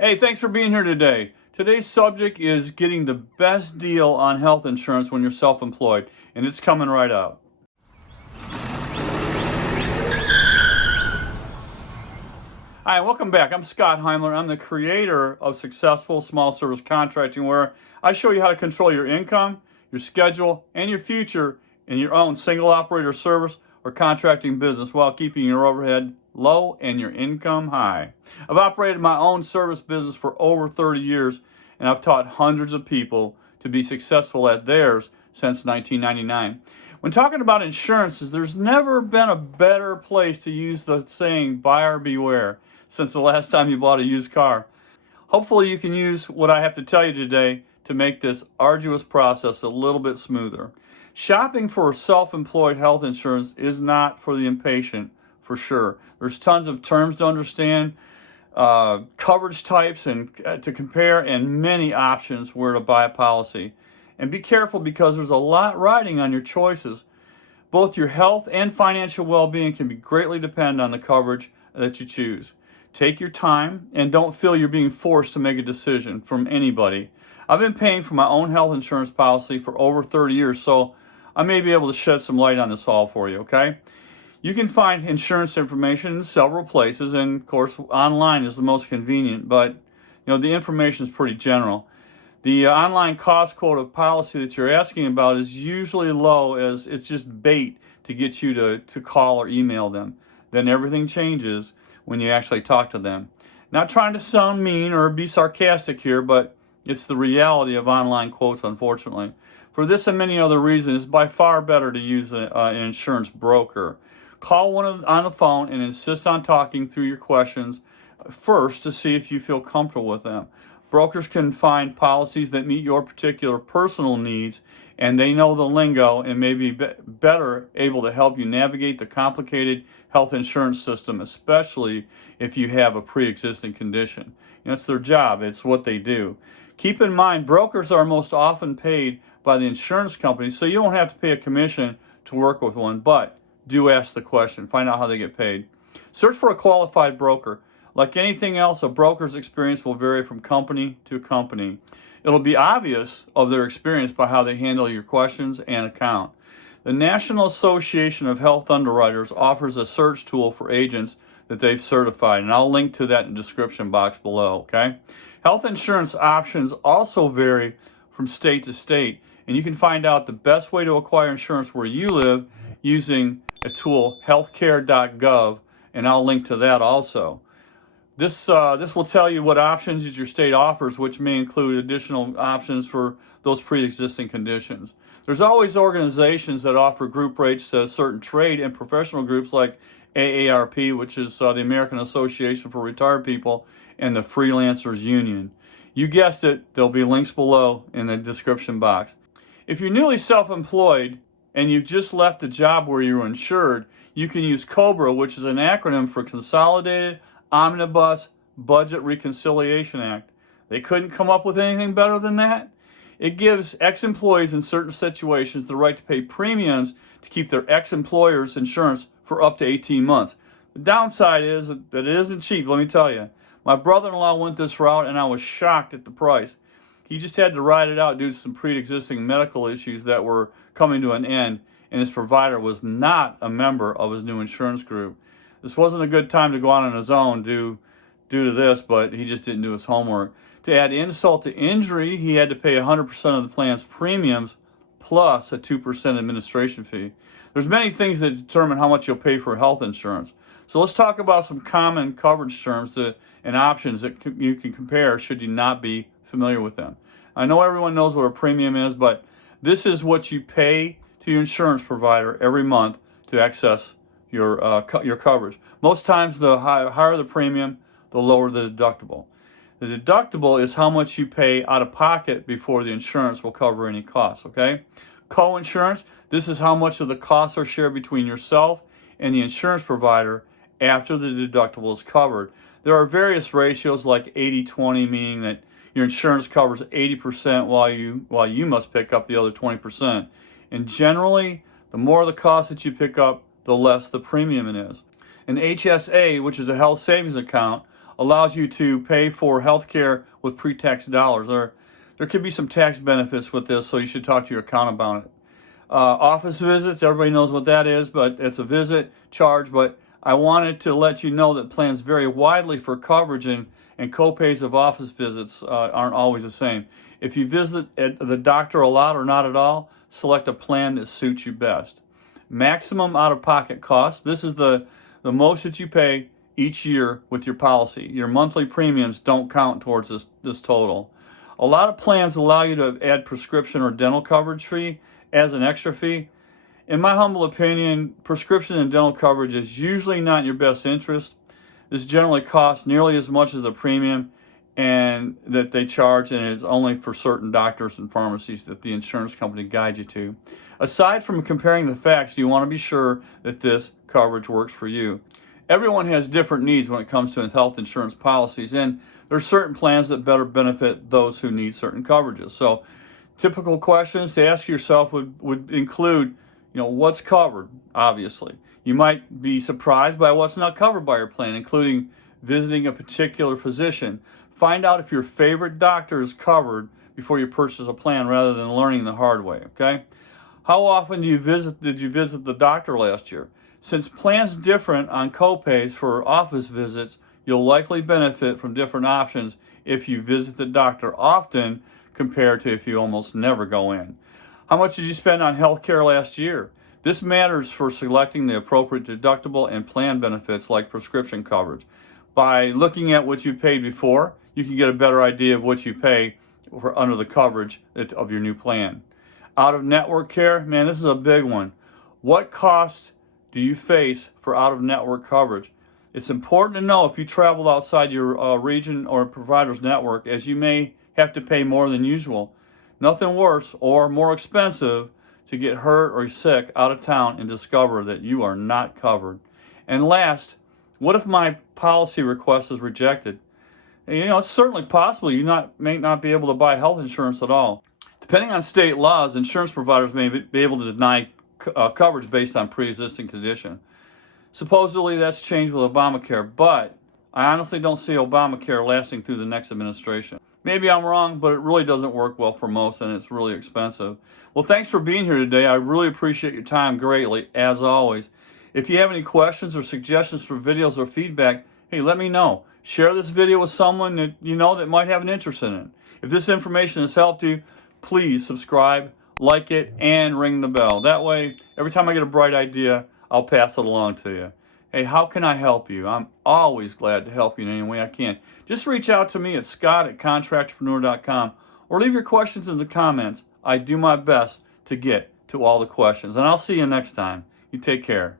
Hey, thanks for being here today. Today's subject is getting the best deal on health insurance when you're self-employed, and it's coming right up. Hi, welcome back. I'm Scott Heimler. I'm the creator of Successful Small Service Contracting, where I show you how to control your income, your schedule, and your future in your own single operator service or contracting business while keeping your overhead low and your income high. I've operated my own service business for over 30 years, and I've taught hundreds of people to be successful at theirs since 1999. When talking about insurances, there's never been a better place to use the saying buyer beware since the last time you bought a used car. Hopefully you can use what I have to tell you today to make this arduous process a little bit smoother. Shopping for self-employed health insurance is not for the impatient, for sure. There's tons of terms to understand, coverage types and to compare, and many options where to buy a policy. And be careful because there's a lot riding on your choices. Both your health and financial well-being can be greatly depend on the coverage that you choose. Take your time and don't feel you're being forced to make a decision from anybody. I've been paying for my own health insurance policy for over 30 years, so I may be able to shed some light on this all for you, okay? You can find insurance information in several places, and of course online is the most convenient, but the information is pretty general. The online cost quote of policy that you're asking about is usually low, as it's just bait to get you to call or email them. Then everything changes when you actually talk to them. Not trying to sound mean or be sarcastic here, but it's the reality of online quotes, unfortunately. For this and many other reasons, it's by far better to use an insurance broker. Call one on the phone and insist on talking through your questions first to see if you feel comfortable with them. Brokers can find policies that meet your particular personal needs, and they know the lingo and may be better able to help you navigate the complicated health insurance system, especially if you have a pre-existing condition. It's their job. It's what they do. Keep in mind, brokers are most often paid by the insurance company, so you don't have to pay a commission to work with one, but do ask the question. Find out how they get paid. Search for a qualified broker. Like anything else, a broker's experience will vary from company to company. It'll be obvious of their experience by how they handle your questions and account. The National Association of Health Underwriters offers a search tool for agents that they've certified, and I'll link to that in the description box below, okay? Health insurance options also vary from state to state, and you can find out the best way to acquire insurance where you live using a tool, healthcare.gov, and I'll link to that also. This will tell you what options your state offers, which may include additional options for those pre-existing conditions. There's always organizations that offer group rates to certain trade and professional groups like AARP, which is the American Association for Retired People, and the Freelancers Union. You guessed it, there'll be links below in the description box. If you're newly self-employed and you've just left a job where you were insured, you can use COBRA, which is an acronym for Consolidated Omnibus Budget Reconciliation Act. They couldn't come up with anything better than that. It gives ex-employees in certain situations the right to pay premiums to keep their ex-employer's insurance for up to 18 months. The downside is that it isn't cheap, let me tell you. My brother-in-law went this route, and I was shocked at the price. He just had to ride it out due to some pre-existing medical issues that were coming to an end, and his provider was not a member of his new insurance group. This wasn't a good time to go out on his own due to this, but he just didn't do his homework. To add insult to injury, he had to pay 100% of the plan's premiums plus a 2% administration fee. There's many things that determine how much you'll pay for health insurance. So let's talk about some common coverage terms and options that you can compare should you not be familiar with them. I know everyone knows what a premium is, but this is what you pay to your insurance provider every month to access your coverage. Most times, the higher the premium, the lower the deductible. The deductible is how much you pay out of pocket before the insurance will cover any costs, okay? Co-insurance, this is how much of the costs are shared between yourself and the insurance provider after the deductible is covered. There are various ratios like 80-20, meaning that your insurance covers 80% while you must pick up the other 20%. And generally, the more the cost that you pick up, the less the premium it is. An HSA, which is a health savings account, allows you to pay for health care with pre-tax dollars. There could be some tax benefits with this, so you should talk to your accountant about it. Office visits, everybody knows what that is, but it's a visit charge. But I wanted to let you know that plans vary widely for coverage, and co-pays of office visits aren't always the same. If you visit the doctor a lot or not at all, select a plan that suits you best. Maximum out-of-pocket cost. This is the most that you pay each year with your policy. Your monthly premiums don't count towards this total. A lot of plans allow you to add prescription or dental coverage fee as an extra fee. In my humble opinion, prescription and dental coverage is usually not in your best interest. This generally costs nearly as much as the premium and that they charge, and it's only for certain doctors and pharmacies that the insurance company guides you to. Aside from comparing the facts, you want to be sure that this coverage works for you. Everyone has different needs when it comes to health insurance policies, and there are certain plans that better benefit those who need certain coverages. So typical questions to ask yourself would include, what's covered, obviously. You might be surprised by what's not covered by your plan, including visiting a particular physician. Find out if your favorite doctor is covered before you purchase a plan rather than learning the hard way, okay? How often did you visit the doctor last year? Since plans different on copays for office visits, you'll likely benefit from different options if you visit the doctor often compared to if you almost never go in. How much did you spend on health care last year? This matters for selecting the appropriate deductible and plan benefits like prescription coverage. By looking at what you paid before, you can get a better idea of what you pay under the coverage of your new plan. Out-of-network care, man, this is a big one. What costs do you face for out-of-network coverage? It's important to know if you travel outside your region or provider's network, as you may have to pay more than usual. Nothing worse or more expensive to get hurt or sick out of town and discover that you are not covered. And last, what if my policy request is rejected? It's certainly possible you may not be able to buy health insurance at all. Depending on state laws, insurance providers may be able to deny coverage based on pre-existing condition. Supposedly that's changed with Obamacare, but I honestly don't see Obamacare lasting through the next administration. Maybe I'm wrong, but it really doesn't work well for most, and it's really expensive. Well, thanks for being here today. I really appreciate your time greatly, as always. If you have any questions or suggestions for videos or feedback, hey, let me know. Share this video with someone that you know that might have an interest in it. If this information has helped you, please subscribe, like it, and ring the bell. That way, every time I get a bright idea, I'll pass it along to you. Hey, how can I help you? I'm always glad to help you in any way I can. Just reach out to me at scott@contractpreneur.com or leave your questions in the comments. I do my best to get to all the questions. And I'll see you next time. You take care.